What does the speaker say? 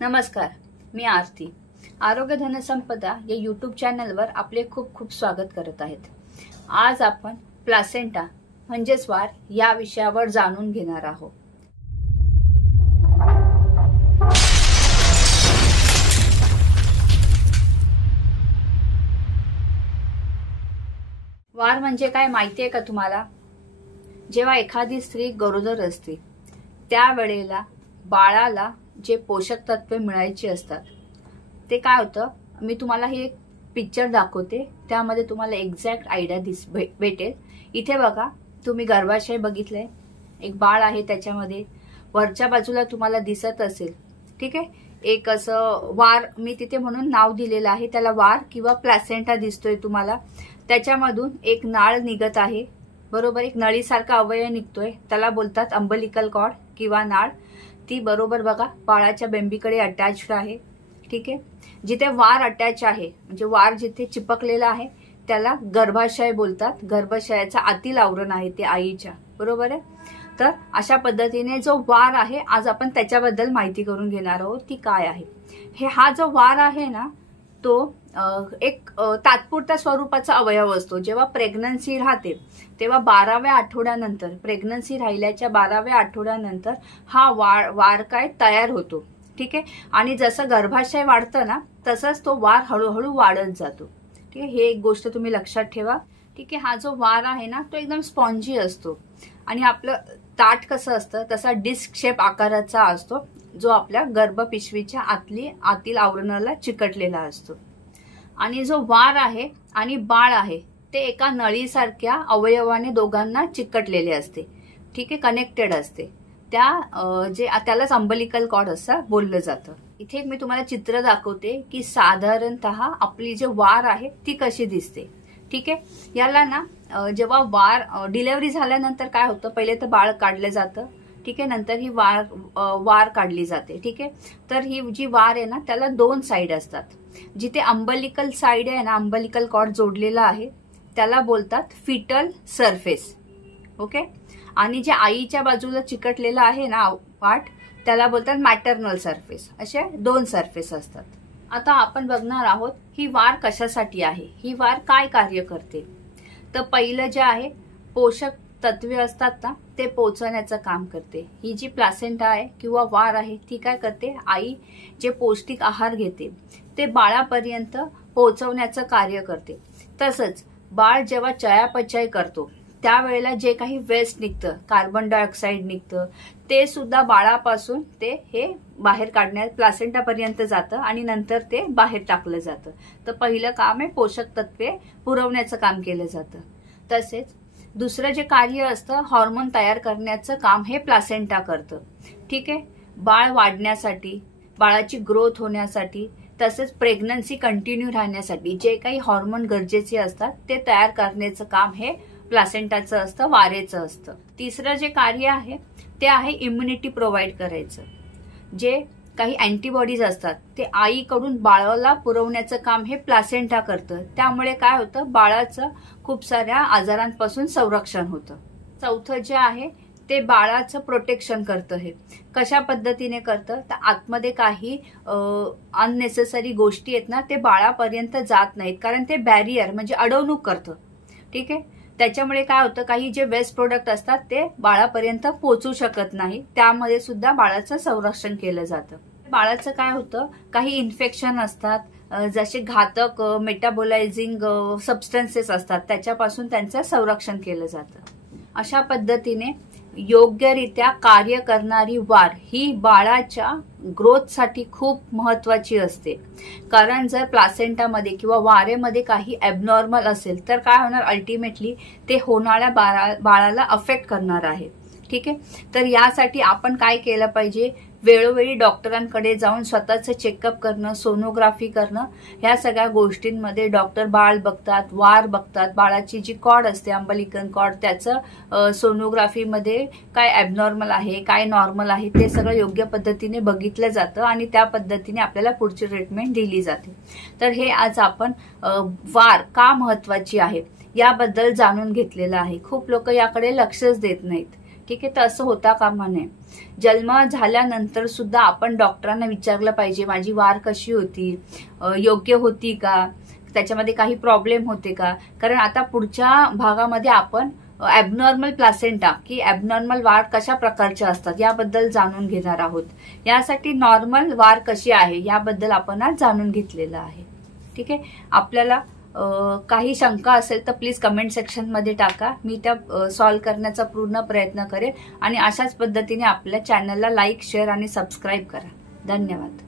नमस्कार, मी आरती. आरोग्य धनसंपदा या यूट्यूब चॅनलवर आपले खूप खूप स्वागत करत आहेत. आज आपण प्लासेंटा म्हणजेच वार या विषयावर जाणून घेणार आहोत. वार म्हणजे काय माहिती आहे का तुम्हाला? जेव्हा एखादी स्त्री गरोदर असते त्यावेळेला बाळाला जे पोषक तत्वे मिळायची असतात ते काय होतं, मी तुम्हाला हे एक पिक्चर दाखवते, त्यामध्ये तुम्हाला एक्झॅक्ट आयडिया भेटेल. इथे बघा, तुम्ही गर्भाशय बघितलंय, एक बाळ आहे, त्याच्यामध्ये वरच्या बाजूला तुम्हाला दिसत असेल, ठीक आहे, एक असं वार, मी तिथे म्हणून नाव दिलेलं आहे त्याला, वार किंवा प्लॅसेंटा दिसतोय तुम्हाला. त्याच्यामधून एक नाळ निघत आहे, बरोबर, एक नळीसारखा अवयव निघतोय, त्याला बोलतात अंबलिकल कॉर्ड किंवा नाळ. ती बरोबर बघा बाळाच्या बेंबीकडे अटॅच्ड आहे, ठीक आहे. जिथे वार अटॅच आहे म्हणजे वार जिथे चिपकलेला आहे त्याला गर्भाशय बोलतात. गर्भाशयाचं आतील आवरण आहे ते आईच्या, बरोबर आहे. तर अशा पद्धतीने जो वार आहे आज आपण त्याच्याबद्दल माहिती करून घेणार आहोत, ती काय आहे. हा जो वार आहे ना, तो एक तात्पुरत्या स्वरूपाचा अवयव असतो. जेव्हा प्रेग्नन्सी राहते तेव्हा 12व्या आठवड्यानंतर, प्रेग्नन्सी राहिल्याच्या 12व्या आठवड्यानंतर हा वार काय तयार होतो, ठीक आहे. आणि जसं गर्भाशय वाढतं ना तसंच तो वार हळूहळू वाढत जातो, ठीक आहे. हे एक गोष्ट तुम्ही लक्षात ठेवा, ठीक आहे. हा जो वार आहे ना तो एकदम स्पॉन्जी असतो आणि आपलं ताट कसं असतं तसा डिस्क शेप आकाराचा असतो, जो आपल्या गर्भपिशवीच्या आतील आवरणाला चिकटलेला असतो. आणि जो वार आहे आणि बाळ आहे ते एका नळीसारख्या अवयवाने दोघांना चिकटलेले असते, ठीक आहे, कनेक्टेड असते. त्यालाच अंबलिकल कॉर्ड असं बोललं जातं. इथे एक मी तुम्हाला चित्र दाखवते की साधारणतः आपली जे वार आहे ती कशी दिसते, ठीक आहे. याला ना जेव्हा डिलेव्हरी झाल्यानंतर काय होतं, पहिले तर बाळ काढलं जातं, ठीक आहे, नंतर ही वार काढली जाते, ठीक आहे. तर ही जी वार आहे ना त्याला दोन साईड असतात. जिथे अंबलिकल साईड आहे ना, अंबलिकल कॉर्ड जोडलेला आहे, त्याला बोलतात फिटल सरफेस, ओके. आणि जे आईच्या बाजूला चिकटलेला आहे ना पार्ट, त्याला बोलतात मॅटर्नल सरफेस. असे दोन सरफेस असतात. आता आपण बघणार आहोत ही वार कशासाठी आहे, ही वार काय कार्य करते. तर पहिलं जे आहे, पोषक तत्वे असतात ना ते पोहोचवण्याचं काम करते. ही जी प्लासेंटा आहे किंवा वार आहे ती काय करते, आई जे पौष्टिक आहार घेते ते बाळापर्यंत पोहोचवण्याचं कार्य करते. तसंच बाळ जेव्हा चयापचय करतो त्यावेळेला जे काही वेस्ट निघतं, कार्बन डायऑक्साईड निघतं, ते सुद्धा बाळापासून ते हे बाहेर काढण्यात प्लासेंटापर्यंत जातं आणि नंतर ते बाहेर टाकलं जातं. तर पहिलं काम आहे पोषक तत्वे पुरवण्याचं काम केलं जातं. तसेच दुसरं जे कार्य असतं, हार्मोन तयार करण्याचं काम हे प्लासेंटा करतं, ठीक आहे. बाळ वाढण्यासाठी, बाळाची ग्रोथ होण्यासाठी, तसेच प्रेग्नन्सी कंटिन्यू राहण्यासाठी जे काही हार्मोन गरजेचे असतात ते तयार करण्याचं काम हे प्लासेंटाचं असतं, वारेचं असतं. तिसरं जे कार्य आहे ते आहे इम्युनिटी प्रोव्हाइड करायचं. जे काही अँटीबॉडीज असतात ते आईकडून बाळाला पुरवण्याचं काम हे प्लासेंटा करतं. त्यामुळे काय होतं, बाळाचं खूप साऱ्या आजारांपासून संरक्षण होतं. चौथं जे आहे ते बाळाचं प्रोटेक्शन करतं. हे कशा पद्धतीने करतं, तर आतमध्ये काही अननेसेसरी गोष्टी आहेत ना ते बाळापर्यंत जात नाहीत, कारण ते बॅरियर म्हणजे अडवणूक करतं, ठीक आहे. त्याच्यामुळे काय होतं, काही जे वेस्ट प्रोडक्ट असतात ते बाळापर्यंत पोहोचू शकत नाही, त्यामध्ये सुद्धा बाळाचं संरक्षण केलं जातं. बाळाचं काय होतं, काही इन्फेक्शन असतात, जसे घातक मेटाबोलायझिंग सबस्टन्सेस असतात, त्याच्यापासून त्यांचं संरक्षण केलं जातं. अशा पद्धतीने योग्यरित्या कार्य करणारी वार ही बाळाच्या ग्रोथसाठी खूप महत्वाची असते. कारण जर प्लासेंटामध्ये किंवा वारेमध्ये काही ॲबनॉर्मल असेल तर काय होणार, अल्टिमेटली ते होणाऱ्या बाळाला अफेक्ट करणार आहे, ठीक आहे. तर यासाठी आपण काय केलं पाहिजे, वेळोवेळी डॉक्टरांकडे जाऊन स्वतःचं चेकअप करणं, सोनोग्राफी करणं, ह्या सगळ्या गोष्टींमध्ये डॉक्टर बाळ बघतात, वार बघतात, बाळाची जी कॉर्ड असते अंबलिकल कॉर्ड त्याचं सोनोग्राफीमध्ये काय ॲबनॉर्मल आहे, काय नॉर्मल आहे, ते सगळं योग्य पद्धतीने बघितलं जातं आणि त्या पद्धतीने आपल्याला पुढची ट्रीटमेंट दिली जाते. तर हे आज आपण वार का महत्वाची आहे याबद्दल जाणून घेतलेलं आहे. खूप लोक याकडे लक्षच देत नाहीत, ठीक आहे, तर असं होता कामा नये. जन्म झाल्यानंतर सुद्धा आपण डॉक्टरांना विचारलं पाहिजे, माझी वाढ कशी होती, योग्य होती का, त्याच्यामध्ये काही प्रॉब्लेम होते का. कारण आता पुढच्या भागामध्ये आपण ॲबनॉर्मल प्लासेंटा की ॲबनॉर्मल वाढ कशा प्रकारच्या असतात याबद्दल जाणून घेणार आहोत. यासाठी नॉर्मल वाढ कशी आहे याबद्दल आपण आज जाणून घेतलेलं आहे. ठीक आहे, आपल्याला काही शंका असेल तर प्लीज कमेंट सेक्शनमध्ये टाका, मी त्या सॉल्व्ह करण्याचा पूर्ण प्रयत्न करेन. आणि अशाच पद्धतीने आपल्या चॅनलला लाईक, शेअर आणि सबस्क्राईब करा. धन्यवाद.